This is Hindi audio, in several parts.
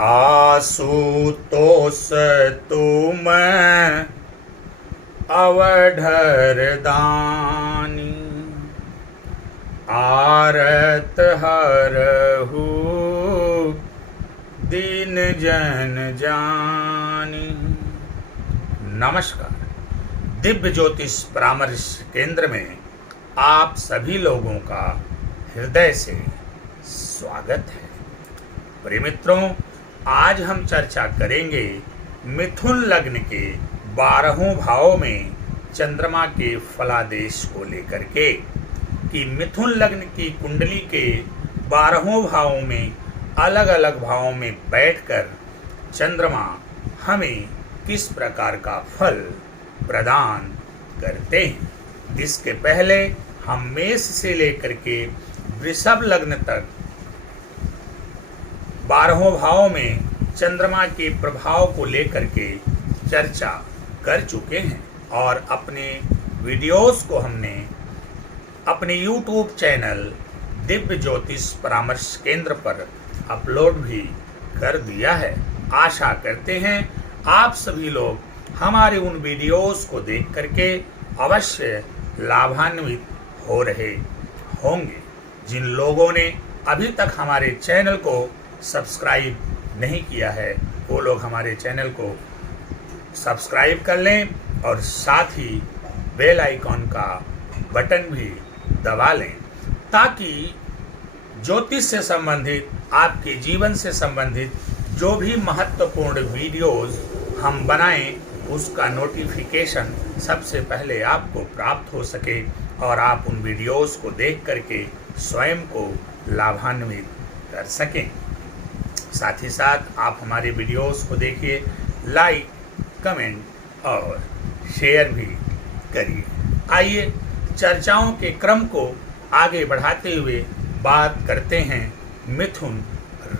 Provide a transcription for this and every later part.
आशुतोष तुम अवधर दानी, आरत हरहु दीन जन जानी। नमस्कार। दिव्य ज्योतिष परामर्श केंद्र में आप सभी लोगों का हृदय से स्वागत है। प्रिय मित्रों, आज हम चर्चा करेंगे मिथुन लग्न के 12 भावों में चंद्रमा के फलादेश को लेकर के, कि मिथुन लग्न की कुंडली के 12 भावों में अलग अलग भावों में बैठकर चंद्रमा हमें किस प्रकार का फल प्रदान करते हैं। इसके पहले हम मेष से लेकर के वृषभ लग्न तक 12 भावों में चंद्रमा के प्रभाव को लेकर के चर्चा कर चुके हैं और अपने वीडियोस को हमने अपने YouTube चैनल दिव्य ज्योतिष परामर्श केंद्र पर अपलोड भी कर दिया है। आशा करते हैं आप सभी लोग हमारे उन वीडियोस को देख करके अवश्य लाभान्वित हो रहे होंगे। जिन लोगों ने अभी तक हमारे चैनल को सब्सक्राइब नहीं किया है, वो लोग हमारे चैनल को सब्सक्राइब कर लें और साथ ही बेल आइकॉन का बटन भी दबा लें, ताकि ज्योतिष से संबंधित, आपके जीवन से संबंधित जो भी महत्वपूर्ण वीडियोस हम बनाएं उसका नोटिफिकेशन सबसे पहले आपको प्राप्त हो सके और आप उन वीडियोस को देख करके स्वयं को लाभान्वित कर सकें। साथ ही साथ आप हमारे वीडियोस को देखिए, लाइक, कमेंट और शेयर भी करिए। आइए चर्चाओं के क्रम को आगे बढ़ाते हुए बात करते हैं मिथुन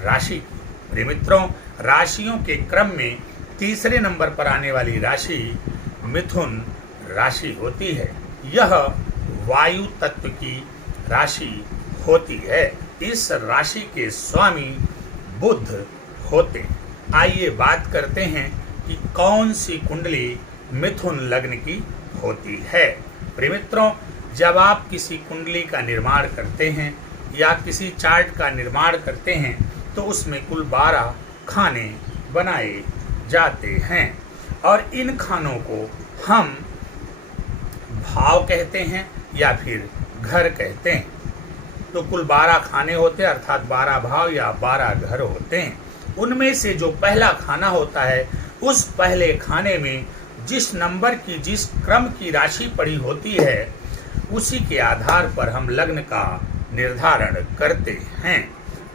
राशि की। प्रिय मित्रों, राशियों के क्रम में तीसरे नंबर पर आने वाली राशि मिथुन राशि होती है। यह वायु तत्व की राशि होती है। इस राशि के स्वामी बुध होते हैं। आइए बात करते हैं कि कौन सी कुंडली मिथुन लग्न की होती है। प्रिय मित्रों, जब आप किसी कुंडली का निर्माण करते हैं या किसी चार्ट का निर्माण करते हैं तो उसमें कुल 12 खाने बनाए जाते हैं और इन खानों को हम भाव कहते हैं या फिर घर कहते हैं। तो कुल 12 खाने होते हैं, अर्थात 12 भाव या 12 घर होते हैं। उनमें से जो पहला खाना होता है, उस पहले खाने में जिस नंबर की, जिस क्रम की राशि पड़ी होती है, उसी के आधार पर हम लग्न का निर्धारण करते हैं।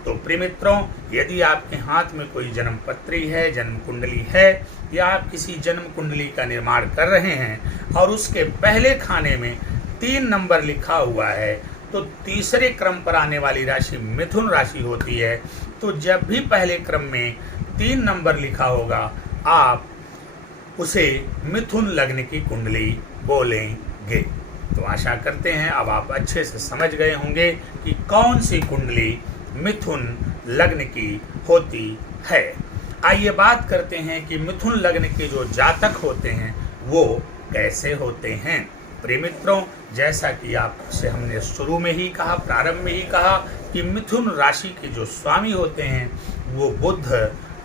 तो प्रिय मित्रों, यदि आपके हाथ में कोई जन्म पत्री है, जन्म कुंडली है, या आप किसी जन्म कुंडली का निर्माण कर रहे हैं और उसके पहले खाने में 3 नंबर लिखा हुआ है, तो तीसरे क्रम पर आने वाली राशि मिथुन राशि होती है। तो जब भी पहले क्रम में 3 नंबर लिखा होगा, आप उसे मिथुन लग्न की कुंडली बोलेंगे। तो आशा करते हैं अब आप अच्छे से समझ गए होंगे कि कौन सी कुंडली मिथुन लग्न की होती है। आइए बात करते हैं कि मिथुन लग्न के जो जातक होते हैं वो कैसे होते हैं। प्रिय मित्रों, जैसा कि आपसे हमने शुरू में ही कहा, प्रारंभ में ही कहा कि मिथुन राशि के जो स्वामी होते हैं वो बुध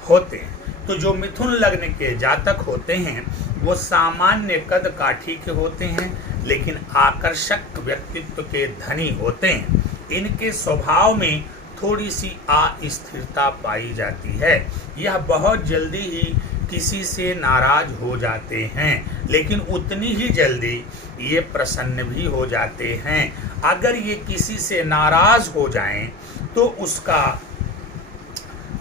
होते हैं। तो जो मिथुन लग्न के जातक होते हैं वो सामान्य कद काठी के होते हैं, लेकिन आकर्षक व्यक्तित्व के धनी होते हैं। इनके स्वभाव में थोड़ी सी अस्थिरता पाई जाती है। यह बहुत जल्दी ही किसी से नाराज हो जाते हैं, लेकिन उतनी ही जल्दी ये प्रसन्न भी हो जाते हैं। अगर ये किसी से नाराज हो जाएं तो उसका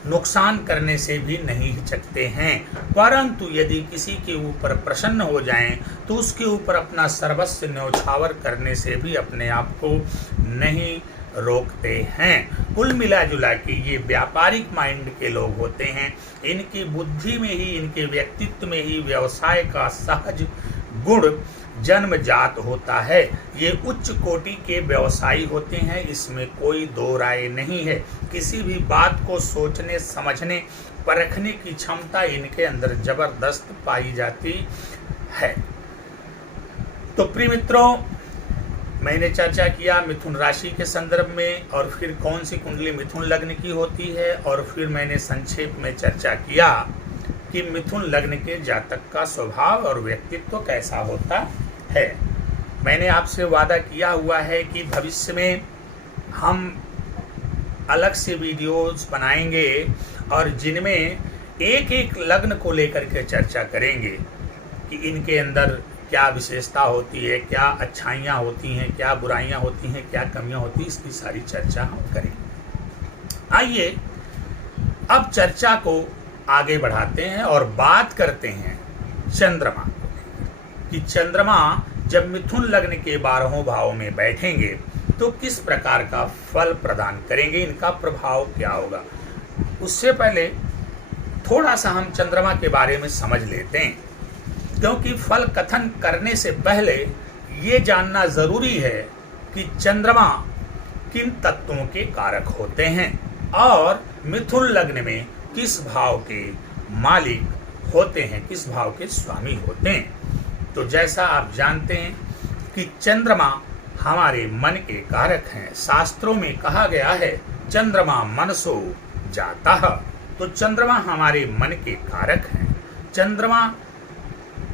नुकसान करने से भी नहीं हिचकते हैं, परंतु यदि किसी के ऊपर प्रसन्न हो जाएं तो उसके ऊपर अपना सर्वस्व न्यौछावर करने से भी अपने आप को नहीं रोकते हैं। कुल मिला जुला के ये व्यापारिक माइंड के लोग होते हैं। इनकी बुद्धि में ही, इनके व्यक्तित्व में ही व्यवसाय का सहज गुण जन्मजात होता है। ये उच्च कोटि के व्यवसायी होते हैं, इसमें कोई दो राय नहीं है। किसी भी बात को सोचने समझने परखने की क्षमता इनके अंदर जबरदस्त पाई जाती है। तो प्रिय मित्रों, मैंने चर्चा किया मिथुन राशि के संदर्भ में, और फिर कौन सी कुंडली मिथुन लग्न की होती है, और फिर मैंने संक्षेप में चर्चा किया कि मिथुन लग्न के जातक का स्वभाव और व्यक्तित्व कैसा होता है। मैंने आपसे वादा किया हुआ है कि भविष्य में हम अलग से वीडियोस बनाएंगे और जिनमें एक एक लग्न को लेकर के चर्चा करेंगे कि इनके अंदर क्या विशेषता होती है, क्या अच्छाइयाँ होती हैं, क्या बुराइयाँ होती हैं, क्या कमियाँ होती हैं, इसकी सारी चर्चा हम करेंगे। आइए अब चर्चा को आगे बढ़ाते हैं और बात करते हैं चंद्रमा कि चंद्रमा जब मिथुन लग्न के 12वें भाव में बैठेंगे तो किस प्रकार का फल प्रदान करेंगे, इनका प्रभाव क्या होगा। उससे पहले थोड़ा सा हम चंद्रमा के बारे में समझ लेते हैं, क्योंकि फल कथन करने से पहले ये जानना जरूरी है कि चंद्रमा किन तत्वों के कारक होते हैं और मिथुन लग्न में किस भाव के मालिक होते हैं, किस भाव के स्वामी होते हैं। तो जैसा आप जानते हैं कि चंद्रमा हमारे मन के कारक हैं। शास्त्रों में कहा गया है चंद्रमा मनसो जाता है। तो चंद्रमा हमारे मन के कारक हैं। चंद्रमा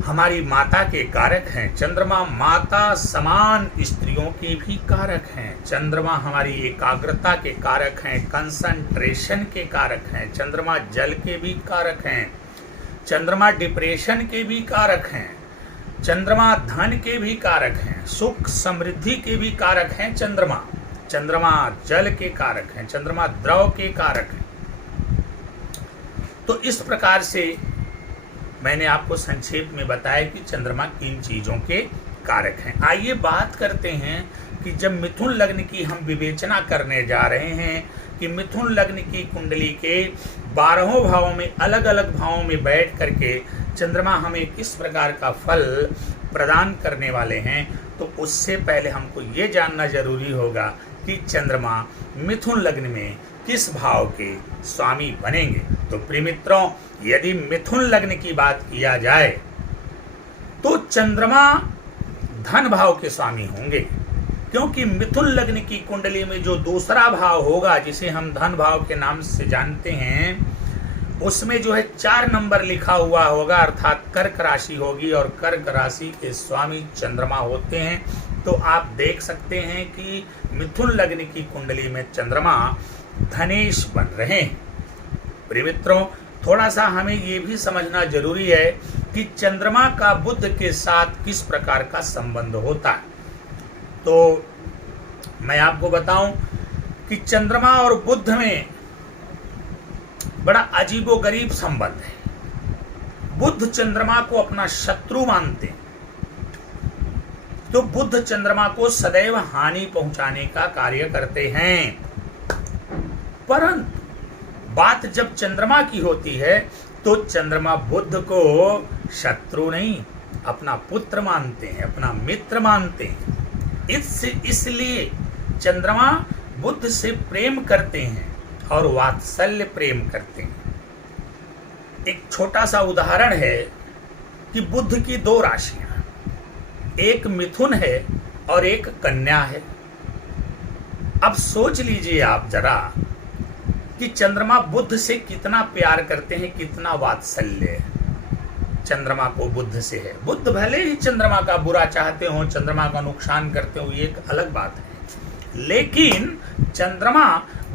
हमारी माता के कारक हैं। चंद्रमा माता समान स्त्रियों के भी कारक हैं। चंद्रमा हमारी एकाग्रता के कारक हैं, कंसंट्रेशन के कारक हैं। चंद्रमा जल के भी कारक हैं। चंद्रमा डिप्रेशन के भी कारक हैं। चंद्रमा धन के भी कारक हैं। सुख समृद्धि के भी कारक हैं। चंद्रमा जल के कारक हैं। चंद्रमा द्रव के कारक हैं। तो इस प्रकार से मैंने आपको संक्षेप में बताया कि चंद्रमा किन चीजों के कारक हैं। आइए बात करते हैं कि जब मिथुन लग्न की हम विवेचना करने जा रहे हैं कि मिथुन लग्न की कुंडली के 12वें भावों में अलग अलग भावों में बैठ करके चंद्रमा हमें किस प्रकार का फल प्रदान करने वाले हैं, तो उससे पहले हमको ये जानना जरूरी होगा कि चंद्रमा मिथुन लग्न में किस भाव के स्वामी बनेंगे। तो प्रिय मित्रों, यदि मिथुन लग्न की बात किया जाए तो चंद्रमा धन भाव के स्वामी होंगे, क्योंकि मिथुन लग्न की कुंडली में जो दूसरा भाव होगा जिसे हम धन भाव के नाम से जानते हैं, उसमें जो है 4 नंबर लिखा हुआ होगा, अर्थात कर्क राशि होगी और कर्क राशि के स्वामी चंद्रमा होते हैं। तो आप देख सकते हैं कि मिथुन लग्न की कुंडली में चंद्रमा धनेश बन रहे हैं। प्रिय मित्रों, थोड़ा सा हमें ये भी समझना जरूरी है कि चंद्रमा का बुध के साथ किस प्रकार का संबंध होता है। तो मैं आपको बताऊं कि चंद्रमा और बुध में बड़ा अजीबोगरीब संबंध है। बुध चंद्रमा को अपना शत्रु मानते हैं, तो बुध चंद्रमा को सदैव हानि पहुंचाने का कार्य करते हैं। परंतु बात जब चंद्रमा की होती है तो चंद्रमा बुध को शत्रु नहीं, अपना पुत्र मानते हैं, अपना मित्र मानते हैं। इसलिए चंद्रमा बुध से प्रेम करते हैं और वात्सल्य प्रेम करते हैं। एक छोटा सा उदाहरण है कि बुध की 2 राशियां, एक मिथुन है और एक कन्या है। अब सोच लीजिए आप जरा कि चंद्रमा बुध से कितना प्यार करते हैं, कितना वात्सल्य चंद्रमा को बुध से है। बुध भले ही चंद्रमा का बुरा चाहते हो, चंद्रमा का नुकसान करते हो, ये एक अलग बात है, लेकिन चंद्रमा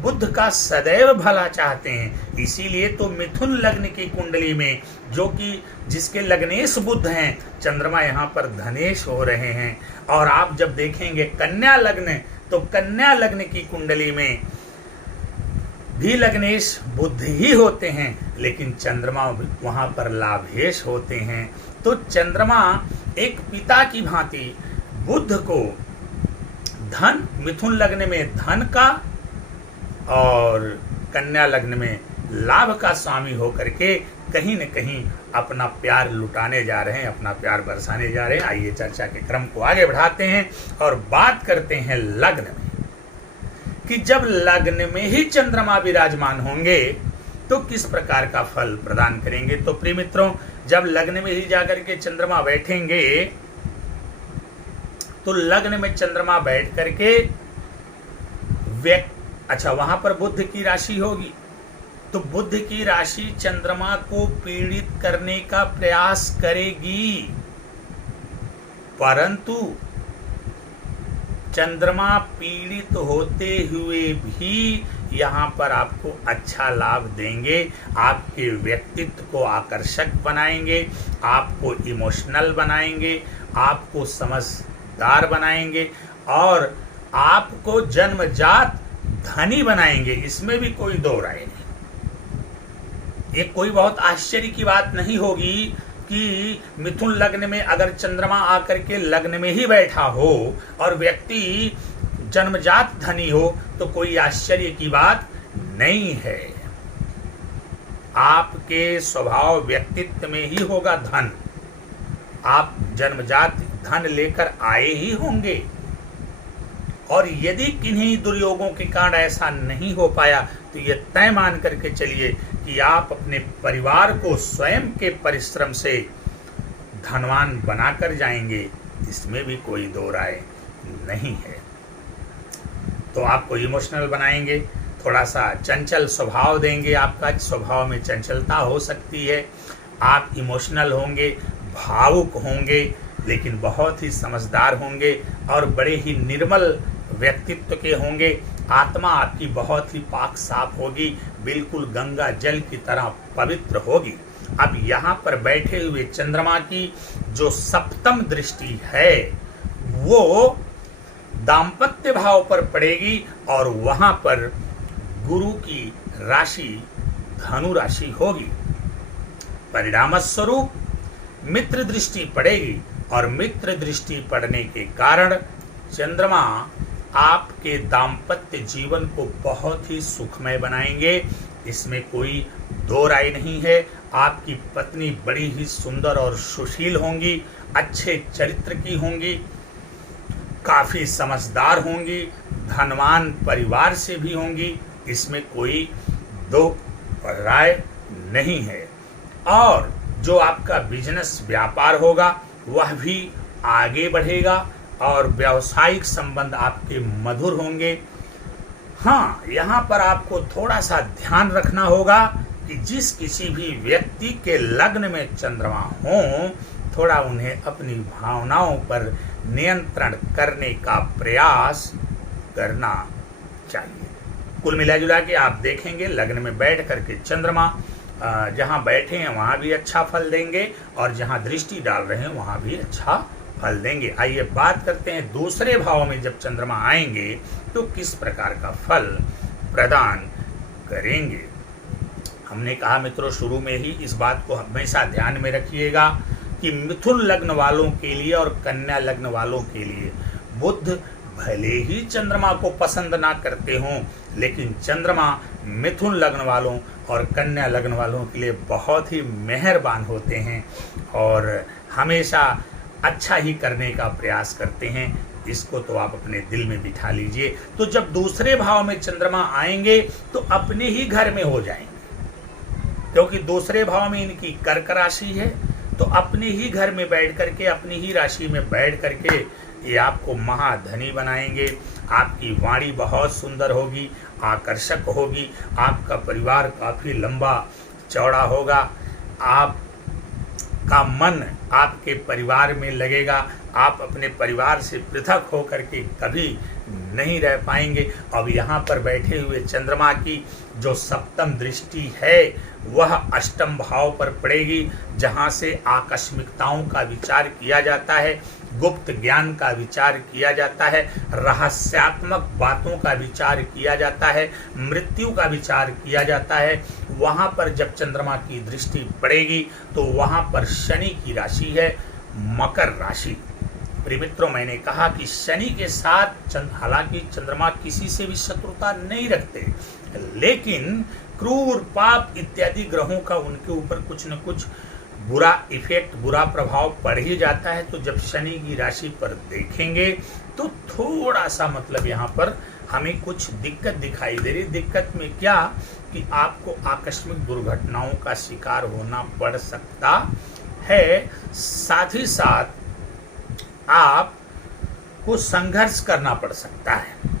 बुध का सदैव भला चाहते हैं। इसीलिए तो मिथुन लग्न की कुंडली में जो कि जिसके लग्नेश बुध हैं, चंद्रमा यहाँ पर धनेश हो रहे हैं। और आप जब देखेंगे कन्या लग्न, तो कन्या लग्न की कुंडली में भी लग्नेश बुध ही होते हैं, लेकिन चंद्रमा वहां पर लाभेश होते हैं। तो चंद्रमा एक पिता की भांति बुध को धन, मिथुन लग्न में धन का और कन्या लग्न में लाभ का स्वामी होकर के कहीं न कहीं अपना प्यार लुटाने जा रहे हैं, अपना प्यार बरसाने जा रहे हैं। आइए चर्चा के क्रम को आगे बढ़ाते हैं और बात करते हैं लग्न में, कि जब लग्न में ही चंद्रमा विराजमान होंगे तो किस प्रकार का फल प्रदान करेंगे। तो प्रिय मित्रों, जब लग्न में ही जाकर के चंद्रमा बैठेंगे तो लग्न में चंद्रमा बैठ करके वहां पर बुध की राशि होगी, तो बुध की राशि चंद्रमा को पीड़ित करने का प्रयास करेगी, परंतु चंद्रमा पीड़ित होते हुए भी यहाँ पर आपको अच्छा लाभ देंगे, आपके व्यक्तित्व को आकर्षक बनाएंगे, आपको इमोशनल बनाएंगे, आपको समझदार बनाएंगे और आपको जन्मजात धनी बनाएंगे। इसमें भी कोई दो राय नहीं। ये कोई बहुत आश्चर्य की बात नहीं होगी कि मिथुन लग्न में अगर चंद्रमा आकर के लग्न में ही बैठा हो और व्यक्ति जन्मजात धनी हो तो कोई आश्चर्य की बात नहीं है। आपके स्वभाव व्यक्तित्व में ही होगा धन, आप जन्मजात धन लेकर आए ही होंगे। और यदि किन्हीं दुर्योगों के कारण ऐसा नहीं हो पाया तो ये तय मान करके चलिए कि आप अपने परिवार को स्वयं के परिश्रम से धनवान बनाकर जाएंगे, इसमें भी कोई दो राय नहीं है। तो आपको इमोशनल बनाएंगे, थोड़ा सा चंचल स्वभाव देंगे, आपका स्वभाव में चंचलता हो सकती है, आप इमोशनल होंगे, भावुक होंगे, लेकिन बहुत ही समझदार होंगे और बड़े ही निर्मल व्यक्तित्व के होंगे। आत्मा आपकी बहुत ही पाक साफ होगी, बिल्कुल गंगा जल की तरह पवित्र होगी। अब यहाँ पर बैठे हुए चंद्रमा की जो सप्तम दृष्टि है वो दाम्पत्य भाव पर पड़ेगी और वहां पर गुरु की राशि धनु राशि होगी। परिणाम स्वरूप मित्र दृष्टि पड़ेगी और मित्र दृष्टि पड़ने के कारण चंद्रमा आपके दाम्पत्य जीवन को बहुत ही सुखमय बनाएंगे, इसमें कोई दो राय नहीं है। आपकी पत्नी बड़ी ही सुंदर और सुशील होंगी, अच्छे चरित्र की होंगी, काफी समझदार होंगी, धनवान परिवार से भी होंगी, इसमें कोई दो राय नहीं है। और जो आपका बिजनेस व्यापार होगा वह भी आगे बढ़ेगा और व्यावसायिक संबंध आपके मधुर होंगे। हाँ, यहाँ पर आपको थोड़ा सा ध्यान रखना होगा कि जिस किसी भी व्यक्ति के लग्न में चंद्रमा हो, थोड़ा उन्हें अपनी भावनाओं पर नियंत्रण करने का प्रयास करना चाहिए। कुल मिला जुला के आप देखेंगे लग्न में बैठ करके चंद्रमा जहाँ बैठे हैं वहाँ भी अच्छा फल देंगे और जहाँ दृष्टि डाल रहे हैं वहाँ भी अच्छा फल देंगे। आइए बात करते हैं दूसरे भाव में जब चंद्रमा आएंगे तो किस प्रकार का फल प्रदान करेंगे। हमने कहा मित्रों शुरू में ही, इस बात को हमेशा ध्यान में रखिएगा कि मिथुन लग्न वालों के लिए और कन्या लग्न वालों के लिए बुध भले ही चंद्रमा को पसंद ना करते हों, लेकिन चंद्रमा मिथुन लग्न वालों और कन्या लग्न वालों के लिए बहुत ही मेहरबान होते हैं और हमेशा अच्छा ही करने का प्रयास करते हैं। इसको तो आप अपने दिल में बिठा लीजिए। तो जब दूसरे भाव में चंद्रमा आएंगे तो अपने ही घर में हो जाएंगे, क्योंकि दूसरे भाव में इनकी कर्क राशि है, तो अपने ही घर में बैठ करके, अपनी ही राशि में बैठ करके ये आपको महाधनी बनाएंगे। आपकी वाणी बहुत सुंदर होगी, आकर्षक होगी, आपका परिवार काफी लंबा चौड़ा होगा, आपका मन आपके परिवार में लगेगा, आप अपने परिवार से पृथक होकर के कभी नहीं रह पाएंगे। अब यहाँ पर बैठे हुए चंद्रमा की जो सप्तम दृष्टि है वह अष्टम भाव पर पड़ेगी, जहाँ से आकस्मिकताओं का विचार किया जाता है, गुप्त ज्ञान का विचार किया जाता है, रहस्यात्मक बातों का विचार किया जाता है, मृत्यु का विचार किया जाता है। वहाँ पर जब चंद्रमा की दृष्टि पड़ेगी तो वहाँ पर शनि की राशि है मकर राशि। प्रिय मित्रों, मैंने कहा कि शनि के साथ हालांकि चंद्रमा किसी से भी शत्रुता नहीं रखते, लेकिन क्रूर, पाप इत्यादि ग्रहों का उनके ऊपर कुछ न कुछ बुरा इफेक्ट, बुरा प्रभाव पड़ ही जाता है। तो जब शनि की राशि पर देखेंगे तो थोड़ा सा मतलब यहाँ पर हमें कुछ दिक्कत दिखाई दे रही। दिक्कत में क्या कि आपको आकस्मिक दुर्घटनाओं का शिकार होना पड़ सकता है, साथ ही साथ आपको संघर्ष करना पड़ सकता है।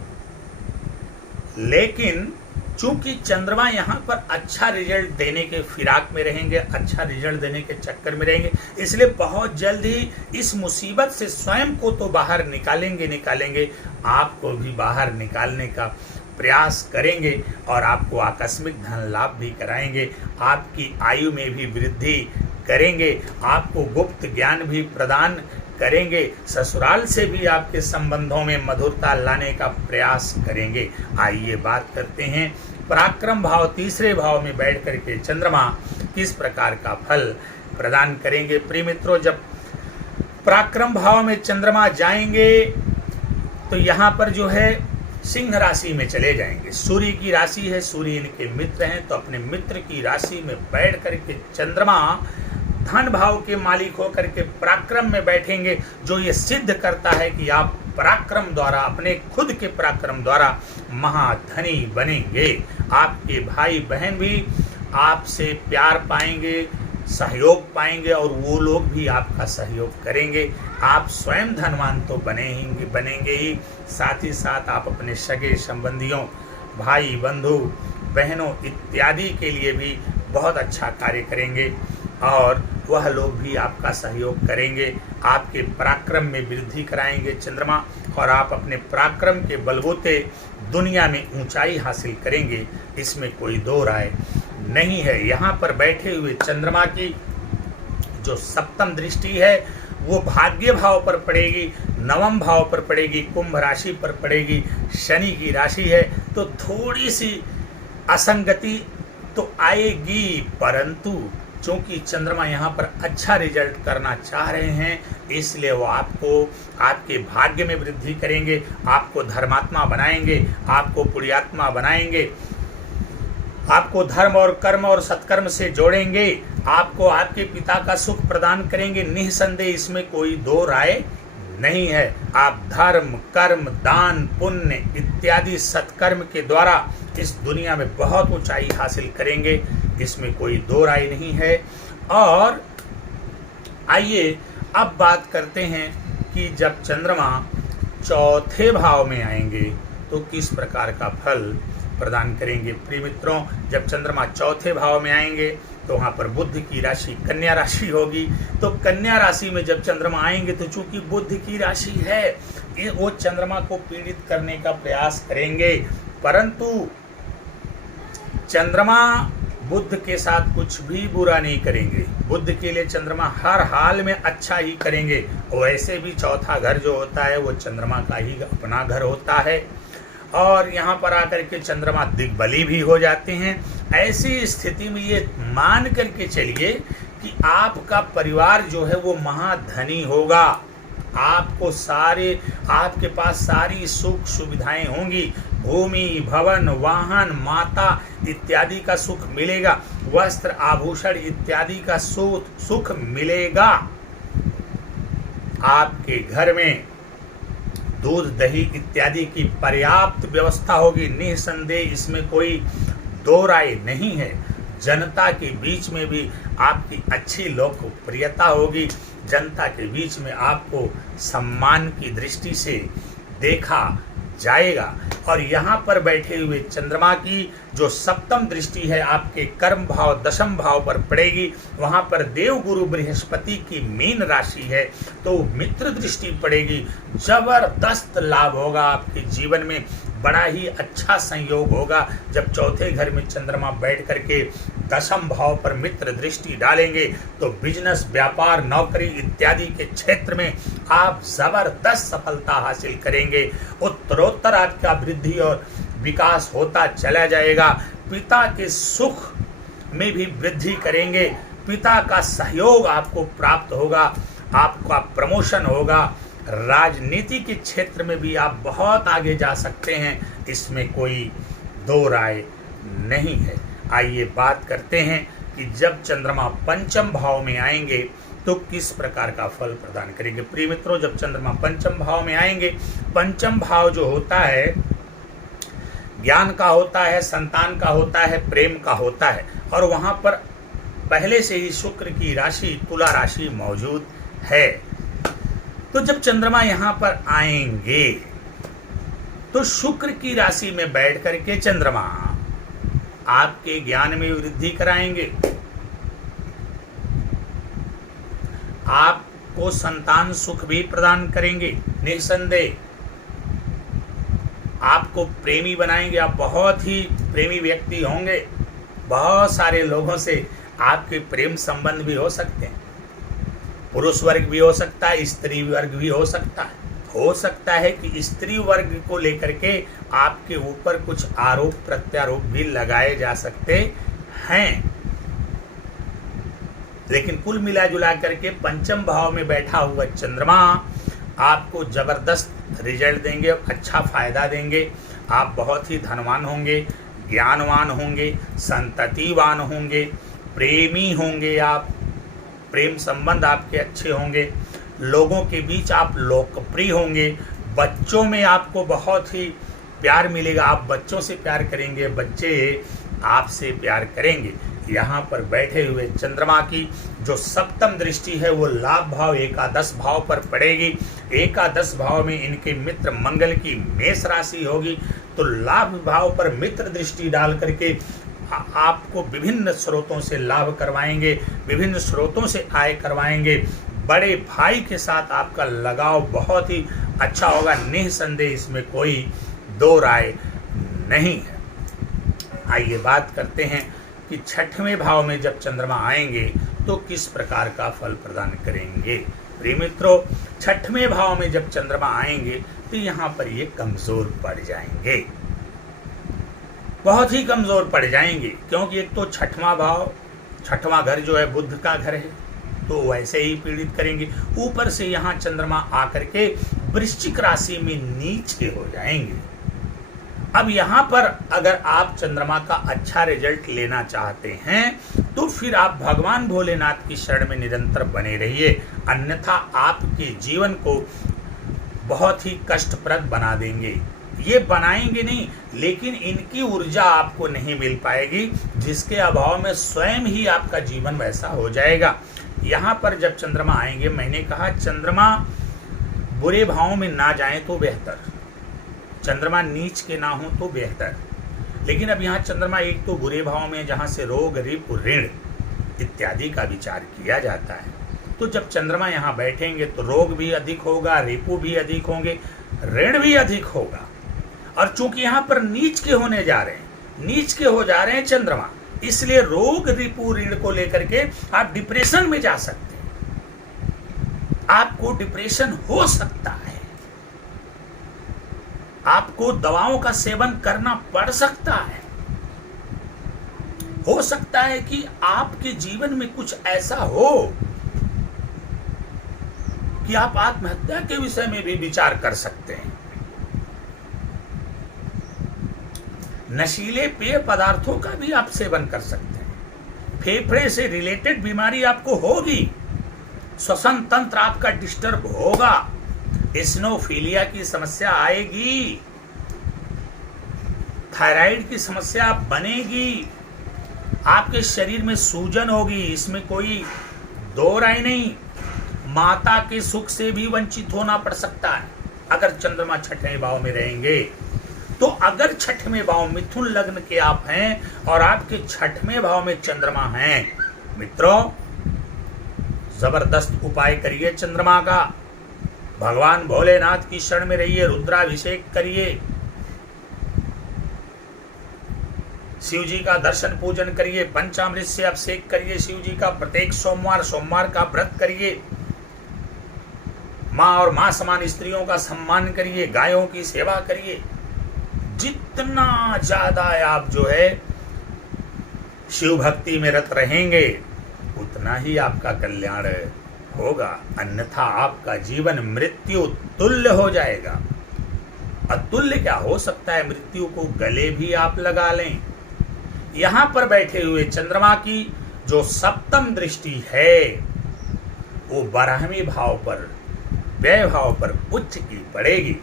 लेकिन चूंकि चंद्रमा यहाँ पर अच्छा रिजल्ट देने के फिराक में रहेंगे, अच्छा रिजल्ट देने के चक्कर में रहेंगे, इसलिए बहुत जल्द ही इस मुसीबत से स्वयं को तो बाहर निकालेंगे, आपको भी बाहर निकालने का प्रयास करेंगे और आपको आकस्मिक धन लाभ भी कराएंगे, आपकी आयु में भी वृद्धि करेंगे, आपको गुप्त ज्ञान भी प्रदान करेंगे, ससुराल से भी आपके संबंधों में मधुरता लाने का प्रयास करेंगे। आइए बात करते हैं पराक्रम भाव, तीसरे भाव में बैठ करके चंद्रमा किस प्रकार का फल प्रदान करेंगे। प्रिय मित्रों, जब पराक्रम भाव में चंद्रमा जाएंगे तो यहाँ पर जो है सिंह राशि में चले जाएंगे। सूर्य की राशि है, सूर्य इनके मित्र हैं, तो अपने मित्र की राशि में बैठ करके चंद्रमा धन भाव के मालिक होकर के पराक्रम में बैठेंगे, जो ये सिद्ध करता है कि आप पराक्रम द्वारा, अपने खुद के पराक्रम द्वारा महाधनी बनेंगे। आपके भाई बहन भी आपसे प्यार पाएंगे, सहयोग पाएंगे और वो लोग भी आपका सहयोग करेंगे। आप स्वयं धनवान तो बनेंगे ही, साथ ही साथ आप अपने सगे संबंधियों, भाई बंधु बहनों इत्यादि के लिए भी बहुत अच्छा कार्य करेंगे और वह लोग भी आपका सहयोग करेंगे। आपके पराक्रम में वृद्धि कराएंगे चंद्रमा और आप अपने पराक्रम के बलबूते दुनिया में ऊंचाई हासिल करेंगे, इसमें कोई दो राय नहीं है। यहाँ पर बैठे हुए चंद्रमा की जो सप्तम दृष्टि है वो भाग्य भाव पर पड़ेगी, नवम भाव पर पड़ेगी, कुंभ राशि पर पड़ेगी, शनि की राशि है, तो थोड़ी सी असंगति तो आएगी, परंतु चूंकि चंद्रमा यहाँ पर अच्छा रिजल्ट करना चाह रहे हैं, इसलिए वो आपको आपके भाग्य में वृद्धि करेंगे, आपको धर्मात्मा बनाएंगे, आपको पुण्यात्मा बनाएंगे, आपको धर्म और कर्म और सत्कर्म से जोड़ेंगे, आपको आपके पिता का सुख प्रदान करेंगे। निःसंदेह इसमें कोई दो राय नहीं है। आप धर्म, कर्म, दान, पुण्य इत्यादि सत्कर्म के द्वारा इस दुनिया में बहुत ऊंचाई हासिल करेंगे, इसमें कोई दो राय नहीं है। और आइए अब बात करते हैं कि जब चंद्रमा चौथे भाव में आएंगे तो किस प्रकार का फल प्रदान करेंगे। प्रिय मित्रों, जब चंद्रमा चौथे भाव में आएंगे तो वहाँ पर बुध की राशि कन्या राशि होगी। तो कन्या राशि में जब चंद्रमा आएंगे तो चूंकि बुध की राशि है, ये वो चंद्रमा को पीड़ित करने का प्रयास करेंगे, परंतु चंद्रमा बुध के साथ कुछ भी बुरा नहीं करेंगे। बुध के लिए चंद्रमा हर हाल में अच्छा ही करेंगे। वैसे भी चौथा घर जो होता है वो चंद्रमा का ही अपना घर होता है और यहाँ पर आकर के चंद्रमा दिग्बली भी हो जाते हैं। ऐसी स्थिति में ये मान करके चलिए कि आपका परिवार जो है वो महाधनी होगा, आपको आपके पास सारी सुख सुविधाएं होंगी, भूमि, भवन, वाहन, माता इत्यादि का सुख मिलेगा, वस्त्र, आभूषण इत्यादि का सुख मिलेगा। आपके घर में दूध, दही इत्यादि की पर्याप्त व्यवस्था होगी, निःसंदेह इसमें कोई दो राय नहीं है। जनता के बीच में भी आपकी अच्छी लोकप्रियता होगी, जनता के बीच में आपको सम्मान की दृष्टि से देखा जाएगा। और यहाँ पर बैठे हुए चंद्रमा की जो सप्तम दृष्टि है आपके कर्म भाव, दशम भाव पर पड़ेगी, वहाँ पर देव गुरु बृहस्पति की मीन राशि है, तो मित्र दृष्टि पड़ेगी। जबरदस्त लाभ होगा आपके जीवन में, बड़ा ही अच्छा संयोग होगा जब चौथे घर में चंद्रमा बैठ करके दशम भाव पर मित्र दृष्टि डालेंगे। तो बिजनेस, व्यापार, नौकरी इत्यादि के क्षेत्र में आप जबरदस्त सफलता हासिल करेंगे। उत्तरोत्तर आपका वृद्धि और विकास होता चला जाएगा। पिता के सुख में भी वृद्धि करेंगे, पिता का सहयोग आपको प्राप्त होगा, आपका प्रमोशन होगा। राजनीति के क्षेत्र में भी आप बहुत आगे जा सकते हैं, इसमें कोई दो राय नहीं है। आइए बात करते हैं कि जब चंद्रमा पंचम भाव में आएंगे तो किस प्रकार का फल प्रदान करेंगे। प्रिय मित्रों, जब चंद्रमा पंचम भाव में आएंगे, पंचम भाव जो होता है ज्ञान का होता है, संतान का होता है, प्रेम का होता है, और वहां पर पहले से ही शुक्र की राशि तुला राशि मौजूद है। तो जब चंद्रमा यहां पर आएंगे तो शुक्र की राशि में बैठ करके चंद्रमा आपके ज्ञान में वृद्धि कराएंगे, आपको संतान सुख भी प्रदान करेंगे, निसंदेह आपको प्रेमी बनाएंगे। आप बहुत ही प्रेमी व्यक्ति होंगे, बहुत सारे लोगों से आपके प्रेम संबंध भी हो सकते हैं। पुरुष वर्ग भी हो सकता है, स्त्री वर्ग भी हो सकता है। हो सकता है कि स्त्री वर्ग को लेकर के आपके ऊपर कुछ आरोप प्रत्यारोप भी लगाए जा सकते हैं, लेकिन कुल मिला जुला करके पंचम भाव में बैठा हुआ चंद्रमा आपको जबरदस्त रिजल्ट देंगे, अच्छा फायदा देंगे। आप बहुत ही धनवान होंगे, ज्ञानवान होंगे, संततिवान होंगे, प्रेमी होंगे, आप प्रेम संबंध आपके अच्छे होंगे, लोगों के बीच आप लोकप्रिय होंगे, बच्चों में आपको बहुत ही प्यार मिलेगा, आप बच्चों से प्यार करेंगे, बच्चे आपसे प्यार करेंगे। यहाँ पर बैठे हुए चंद्रमा की जो सप्तम दृष्टि है वो लाभ भाव एकादश भाव पर पड़ेगी। एकादश भाव में इनके मित्र मंगल की मेष राशि होगी, तो लाभ भाव पर मित्र दृष्टि डाल करके आपको विभिन्न स्रोतों से लाभ करवाएंगे, विभिन्न स्रोतों से आय करवाएंगे। बड़े भाई के साथ आपका लगाव बहुत ही अच्छा होगा, निसंदेह इसमें कोई दो राय नहीं है। आइए बात करते हैं कि छठवें भाव में जब चंद्रमा आएंगे तो किस प्रकार का फल प्रदान करेंगे। प्रिय मित्रों, छठवें भाव में जब चंद्रमा आएंगे तो यहाँ पर ये कमजोर पड़ जाएंगे, बहुत ही कमजोर पड़ जाएंगे, क्योंकि एक तो छठवां घर जो है बुध का घर है, तो वैसे ही पीड़ित करेंगे। ऊपर से यहाँ चंद्रमा आकर के वृश्चिक राशि में नीचे हो जाएंगे। अब यहाँ पर अगर आप चंद्रमा का अच्छा रिजल्ट लेना चाहते हैं तो फिर आप भगवान भोलेनाथ की शरण में निरंतर बने रहिए, अन्यथा आपके जीवन को बहुत ही कष्टप्रद बना देंगे। ये बनाएंगे नहीं, लेकिन इनकी ऊर्जा आपको नहीं मिल पाएगी, जिसके अभाव में स्वयं ही आपका जीवन वैसा हो जाएगा। यहाँ पर जब चंद्रमा आएंगे, मैंने कहा चंद्रमा बुरे भावों में ना जाए तो बेहतर, चंद्रमा नीच के ना हो तो बेहतर, लेकिन अब यहाँ चंद्रमा एक तो बुरे भाव में जहाँ से रोग रिपु ऋण इत्यादि का विचार किया जाता है, तो जब चंद्रमा यहाँ बैठेंगे तो रोग भी अधिक होगा, रिपु भी अधिक होंगे, ऋण भी अधिक होगा। और चूंकि यहाँ पर नीच के होने जा रहे हैं, नीच के हो जा रहे हैं चंद्रमा, इसलिए रोग रिपु ऋण को लेकर के आप डिप्रेशन में जा सकते हैं, आपको डिप्रेशन हो सकता है, आपको दवाओं का सेवन करना पड़ सकता है, हो सकता है कि आपके जीवन में कुछ ऐसा हो कि आप आत्महत्या के विषय में भी विचार कर सकते हैं। नशीले पेय पदार्थों का भी आप सेवन कर सकते हैं, फेफड़े से रिलेटेड बीमारी आपको होगी, श्वसन तंत्र आपका डिस्टर्ब होगा, एसिनोफिलिया की समस्या आएगी, थायराइड की समस्या बनेगी, आपके शरीर में सूजन होगी, इसमें कोई दो राय नहीं। माता के सुख से भी वंचित होना पड़ सकता है अगर चंद्रमा छठवें भाव में रहेंगे। तो अगर छठवें भाव मिथुन लग्न के आप हैं और आपके छठवें भाव में चंद्रमा हैं, मित्रों जबरदस्त उपाय करिए चंद्रमा का, भगवान भोलेनाथ की शरण में रहिए, रुद्राभिषेक करिए, शिव जी का दर्शन पूजन करिए, पंचामृत से अभिषेक करिए शिव जी का, प्रत्येक सोमवार का व्रत करिए, माँ और माँ समान स्त्रियों का सम्मान करिए, गायों की सेवा करिए। जितना ज्यादा आप जो है शिव भक्ति में रत रहेंगे उतना ही आपका कल्याण होगा, अन्यथा आपका जीवन मृत्यु तुल्य हो जाएगा। अतुल्य क्या हो सकता है, मृत्यु को गले भी आप लगा लें, यहां पर बैठे हुए चंद्रमा की जो सप्तम दृष्टि है वो 12वें भाव पर, व्यय भाव पर उच्च की पड़ेगी।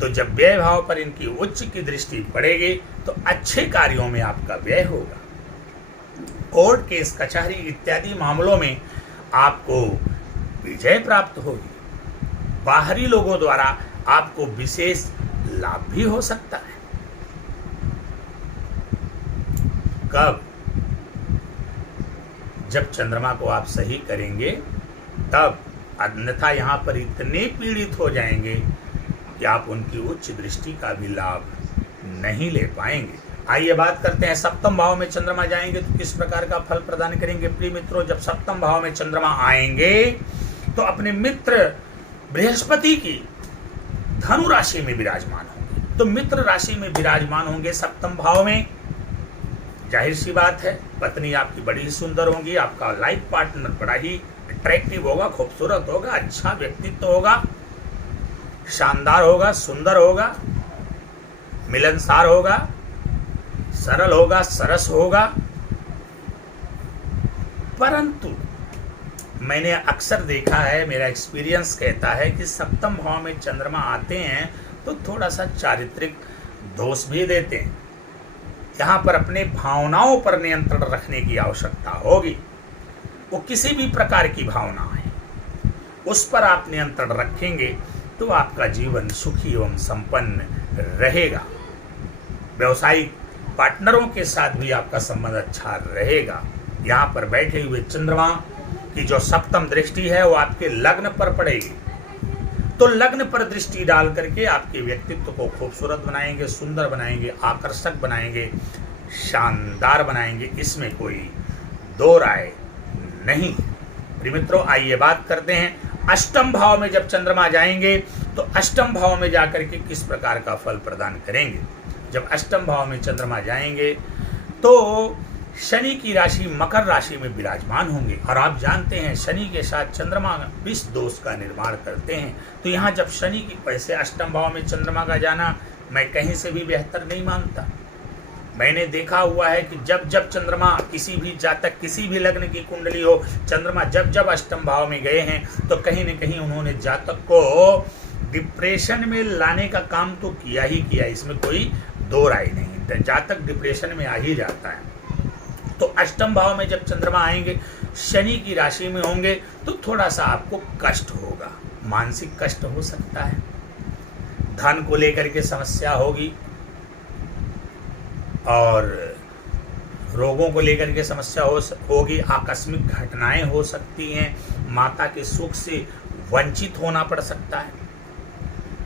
तो जब व्यय भाव पर इनकी उच्च की दृष्टि पड़ेगी तो अच्छे कार्यों में आपका व्यय होगा। कोर्ट केस कचहरी इत्यादि मामलों में आपको विजय प्राप्त होगी। बाहरी लोगों द्वारा आपको विशेष लाभ भी हो सकता है। कब? जब चंद्रमा को आप सही करेंगे तब, अन्यथा यहां पर इतने पीड़ित हो जाएंगे कि आप उनकी उच्च दृष्टि का भी लाभ नहीं ले पाएंगे। आइए बात करते हैं सप्तम भाव में चंद्रमा जाएंगे तो किस प्रकार का फल प्रदान करेंगे। प्रिय मित्रों, जब सप्तम भाव में चंद्रमा आएंगे तो अपने मित्र बृहस्पति की धनु राशि में विराजमान होंगे। तो मित्र राशि में विराजमान होंगे सप्तम भाव में, जाहिर सी बात है पत्नी आपकी बड़ी ही सुंदर होगी, आपका लाइफ पार्टनर बड़ा ही अट्रैक्टिव होगा, खूबसूरत होगा, अच्छा व्यक्तित्व होगा, शानदार होगा, सुंदर होगा, मिलनसार होगा, सरल होगा, सरस होगा। परंतु मैंने अक्सर देखा है, मेरा एक्सपीरियंस कहता है कि सप्तम भाव में चंद्रमा आते हैं तो थोड़ा सा चारित्रिक दोष भी देते हैं। यहाँ पर अपने भावनाओं पर नियंत्रण रखने की आवश्यकता होगी। वो किसी भी प्रकार की भावना है उस पर आप नियंत्रण रखेंगे तो आपका जीवन सुखी एवं संपन्न रहेगा। व्यवसायिक पार्टनरों के साथ भी आपका संबंध अच्छा रहेगा। यहाँ पर बैठे हुए चंद्रमा की जो सप्तम दृष्टि है वो आपके लग्न पर पड़ेगी। तो लग्न पर दृष्टि डाल करके आपके व्यक्तित्व को खूबसूरत बनाएंगे, सुंदर बनाएंगे, आकर्षक बनाएंगे, शानदार बनाएंगे, इसमें कोई दो राय नहीं। प्रिय मित्रों, आइए बात करते हैं अष्टम भाव में जब चंद्रमा जाएंगे तो अष्टम भाव में जाकर के किस प्रकार का फल प्रदान करेंगे। जब अष्टम भाव में चंद्रमा जाएंगे तो शनि की राशि मकर राशि में विराजमान होंगे और आप जानते हैं शनि के साथ चंद्रमा विष दोष का निर्माण करते हैं। तो यहाँ जब शनि की पैसे अष्टम भाव में चंद्रमा का जाना मैं कहीं से भी बेहतर नहीं मानता। मैंने देखा हुआ है कि जब जब चंद्रमा किसी भी जातक, किसी भी लग्न की कुंडली हो, चंद्रमा जब जब अष्टम भाव में गए हैं तो कहीं न कहीं उन्होंने जातक को डिप्रेशन में लाने का काम तो किया ही किया, इसमें कोई दो राय नहीं। जातक डिप्रेशन में आ ही जाता है। तो अष्टम भाव में जब चंद्रमा आएंगे, शनि की राशि में होंगे तो थोड़ा सा आपको कष्ट होगा, मानसिक कष्ट हो सकता है, धन को लेकर के समस्या होगी और रोगों को लेकर के समस्या होगी, आकस्मिक घटनाएं हो सकती हैं, माता के सुख से वंचित होना पड़ सकता है।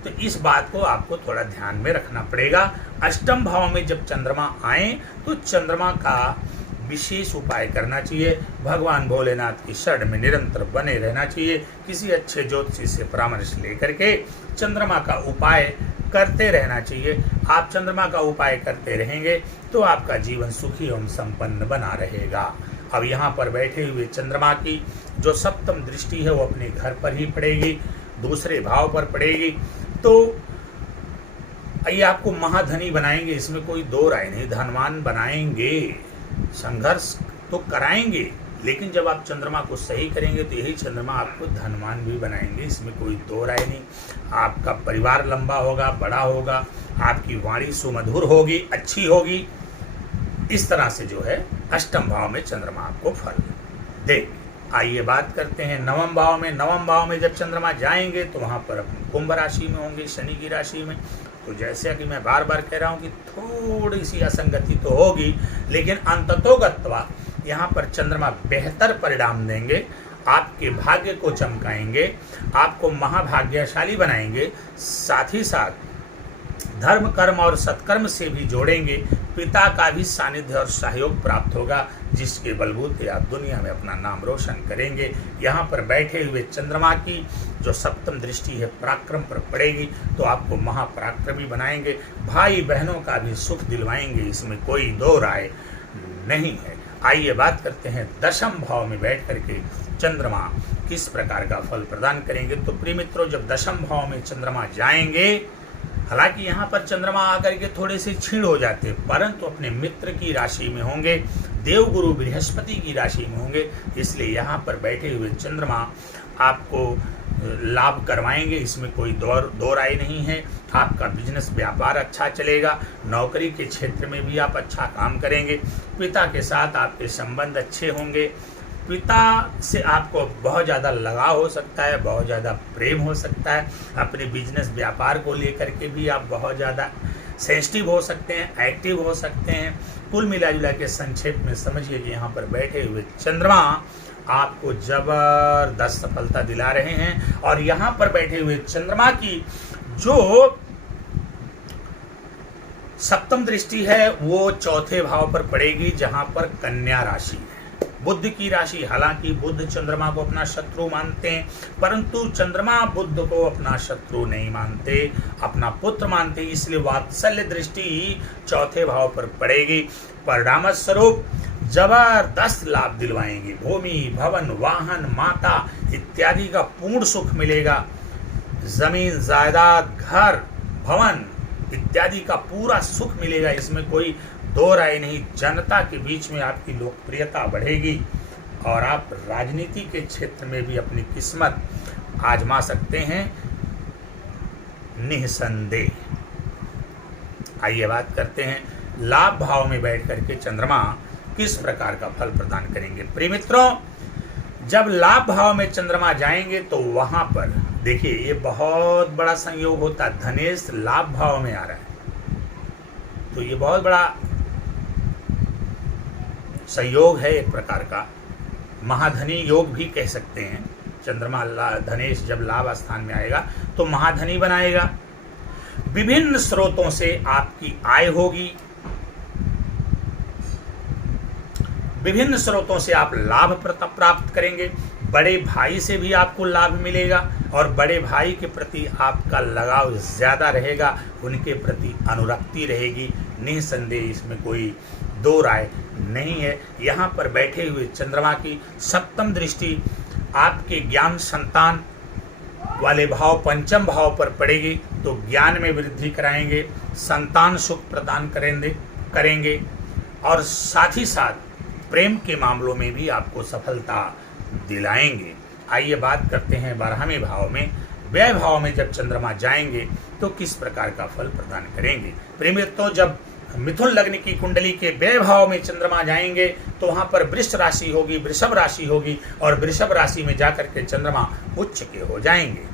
तो इस बात को आपको थोड़ा ध्यान में रखना पड़ेगा। अष्टम भाव में जब चंद्रमा आए तो चंद्रमा का विशेष उपाय करना चाहिए। भगवान भोलेनाथ की शरण में निरंतर बने रहना चाहिए। किसी अच्छे ज्योतिषी से परामर्श लेकर के चंद्रमा का उपाय करते रहना चाहिए। आप चंद्रमा का उपाय करते रहेंगे तो आपका जीवन सुखी एवं संपन्न बना रहेगा। अब यहाँ पर बैठे हुए चंद्रमा की जो सप्तम दृष्टि है वो अपने घर पर ही पड़ेगी, दूसरे भाव पर पड़ेगी। तो ये आपको महाधनी बनाएंगे, इसमें कोई दो राय नहीं। धनवान बनाएंगे, संघर्ष तो कराएंगे, लेकिन जब आप चंद्रमा को सही करेंगे तो यही चंद्रमा आपको धनवान भी बनाएंगे, इसमें कोई दो राय नहीं। आपका परिवार लंबा होगा, बड़ा होगा, आपकी वाणी सुमधुर होगी, अच्छी होगी। इस तरह से जो है अष्टम भाव में चंद्रमा आपको फल दे। आइए बात करते हैं नवम भाव में। नवम भाव में जब चंद्रमा जाएंगे तो वहाँ पर कुंभ राशि में होंगे, शनि की राशि में। तो जैसे कि मैं बार बार कह रहा हूँ कि थोड़ी सी असंगति तो होगी, लेकिन अंततोगत्वा यहाँ पर चंद्रमा बेहतर परिणाम देंगे, आपके भाग्य को चमकाएंगे, आपको महाभाग्यशाली बनाएंगे, साथ ही साथ धर्म कर्म और सत्कर्म से भी जोड़ेंगे। पिता का भी सानिध्य और सहयोग प्राप्त होगा, जिसके बलबूते आप दुनिया में अपना नाम रोशन करेंगे। यहाँ पर बैठे हुए चंद्रमा की जो सप्तम दृष्टि है पराक्रम पर पड़ेगी तो आपको महापराक्रमी बनाएंगे, भाई बहनों का भी सुख दिलवाएंगे, इसमें कोई दो राय नहीं है। आइए बात करते हैं दशम भाव में बैठ करके चंद्रमा किस प्रकार का फल प्रदान करेंगे। तो प्रिय मित्रों, जब दशम भाव में चंद्रमा जाएंगे, हालांकि यहाँ पर चंद्रमा आकर के थोड़े से क्षीण हो जाते हैं, परंतु अपने मित्र की राशि में होंगे, देवगुरु बृहस्पति की राशि में होंगे, इसलिए यहाँ पर बैठे हुए चंद्रमा आपको लाभ करवाएंगे, इसमें कोई दो राय नहीं है। आपका बिजनेस व्यापार अच्छा चलेगा, नौकरी के क्षेत्र में भी आप अच्छा काम करेंगे, पिता के साथ आपके संबंध अच्छे होंगे, पिता से आपको बहुत ज़्यादा लगाव हो सकता है, बहुत ज़्यादा प्रेम हो सकता है, अपने बिजनेस व्यापार को लेकर के भी आप बहुत ज़्यादा सेंसिटिव हो सकते हैं, एक्टिव हो सकते हैं। कुल मिला जुला के संक्षेप में समझिए कि यहाँ पर बैठे हुए चंद्रमा आपको जबरदस्त सफलता दिला रहे हैं, और यहाँ पर बैठे हुए चंद्रमा की जो सप्तम दृष्टि है वो चौथे भाव पर पड़ेगी, जहां पर कन्या राशि है, बुध की राशि। हालांकि बुध चंद्रमा को अपना शत्रु मानते हैं, परंतु चंद्रमा बुध को अपना शत्रु नहीं मानते, अपना पुत्र मानते, इसलिए वात्सल्य दृष्टि चौथे भाव पर पड़ेगी। परिणाम स्वरूप जबरदस्त लाभ दिलवाएंगे, भूमि, भवन, वाहन, माता इत्यादि का पूर्ण सुख मिलेगा, जमीन, जायदाद, घर, भवन इत्यादि का पूरा सुख मिलेगा, इसमें कोई दो राय नहीं। जनता के बीच में आपकी लोकप्रियता बढ़ेगी और आप राजनीति के क्षेत्र में भी अपनी किस्मत आजमा सकते हैं निसंदेह। आइए बात करते हैं लाभ भाव में बैठ करके चंद्रमा किस प्रकार का फल प्रदान करेंगे। प्रिय मित्रों, जब लाभ भाव में चंद्रमा जाएंगे तो वहां पर देखिए ये बहुत बड़ा संयोग होता है, धनेश लाभ भाव में आ रहा है, तो ये बहुत बड़ा संयोग है, एक प्रकार का महाधनी योग भी कह सकते हैं। चंद्रमा धनेश जब लाभ स्थान में आएगा तो महाधनी बनाएगा, विभिन्न स्रोतों से आपकी आय होगी, विभिन्न स्रोतों से आप लाभ प्राप्त करेंगे, बड़े भाई से भी आपको लाभ मिलेगा और बड़े भाई के प्रति आपका लगाव ज़्यादा रहेगा, उनके प्रति अनुरक्ति रहेगी, निसंदेह इसमें कोई दो राय नहीं है। यहाँ पर बैठे हुए चंद्रमा की सप्तम दृष्टि आपके ज्ञान संतान वाले भाव पंचम भाव पर पड़ेगी, तो ज्ञान में वृद्धि कराएंगे, संतान सुख प्रदान करेंगे और साथ ही साथ प्रेम के मामलों में भी आपको सफलता दिलाएंगे। आइए बात करते हैं 12वें भाव में, व्यय भाव में जब चंद्रमा जाएंगे तो किस प्रकार का फल प्रदान करेंगे। प्रिय मित्रों, जब मिथुन लग्न की कुंडली के व्यय भाव में चंद्रमा जाएंगे तो वहां पर वृष राशि होगी, वृषभ राशि होगी, और वृषभ राशि में जाकर के चंद्रमा उच्च के हो जाएंगे।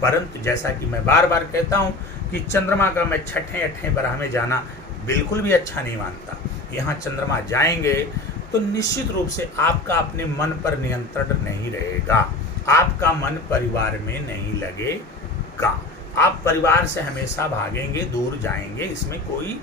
परंतु जैसा कि मैं बार बार कहता हूं कि चंद्रमा का मैं छठे 8वें 12वें जाना बिल्कुल भी अच्छा नहीं मानता। यहाँ चंद्रमा जाएंगे तो निश्चित रूप से आपका अपने मन पर नियंत्रण नहीं रहेगा, आपका मन परिवार में नहीं लगेगा, आप परिवार से हमेशा भागेंगे, दूर जाएंगे, इसमें कोई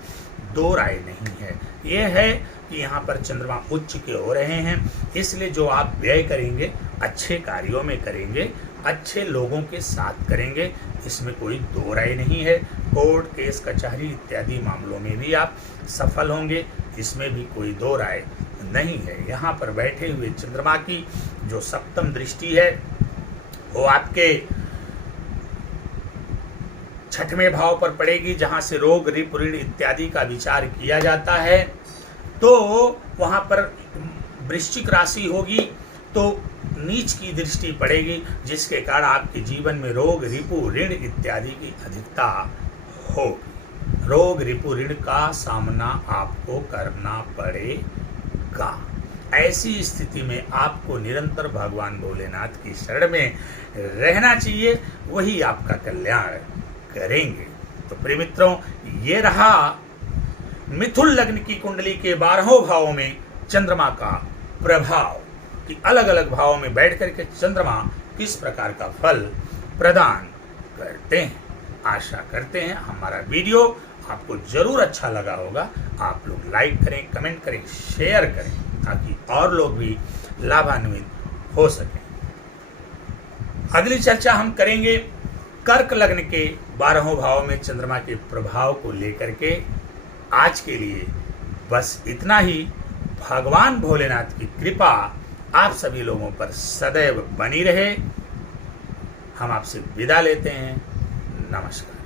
दो राय नहीं है। यह है कि यहाँ पर चंद्रमा उच्च के हो रहे हैं, इसलिए जो आप व्यय करेंगे अच्छे कार्यों में करेंगे, अच्छे लोगों के साथ करेंगे, इसमें कोई दो राय नहीं है। कोर्ट केस कचहरी इत्यादि मामलों में भी आप सफल होंगे, इसमें भी कोई दो राय नहीं है। यहाँ पर बैठे हुए चंद्रमा की जो सप्तम दृष्टि है वो आपके छठवें भाव पर पड़ेगी, जहां से रोग रिप ऋण इत्यादि का विचार किया जाता है, तो वहां पर वृश्चिक राशि होगी तो नीच की दृष्टि पड़ेगी, जिसके कारण आपके जीवन में रोग रिपु ऋण इत्यादि की अधिकता होगी। रोग रिपु ऋण का सामना आपको करना पड़ेगा। ऐसी स्थिति में आपको निरंतर भगवान भोलेनाथ की शरण में रहना चाहिए, वही आपका कल्याण करेंगे। तो प्रिय मित्रों, ये रहा मिथुन लग्न की कुंडली के 12 भावों में चंद्रमा का प्रभाव कि अलग अलग भावों में बैठ करके चंद्रमा किस प्रकार का फल प्रदान करते हैं। आशा करते हैं हमारा वीडियो आपको जरूर अच्छा लगा होगा। आप लोग लाइक करें, कमेंट करें, शेयर करें, ताकि और लोग भी लाभान्वित हो सकें। अगली चर्चा हम करेंगे कर्क लग्न के 12 भाव में चंद्रमा के प्रभाव को लेकर के। आज के लिए बस इतना ही। भगवान भोलेनाथ की कृपा आप सभी लोगों पर सदैव बनी रहे। हम आपसे विदा लेते हैं। नमस्कार।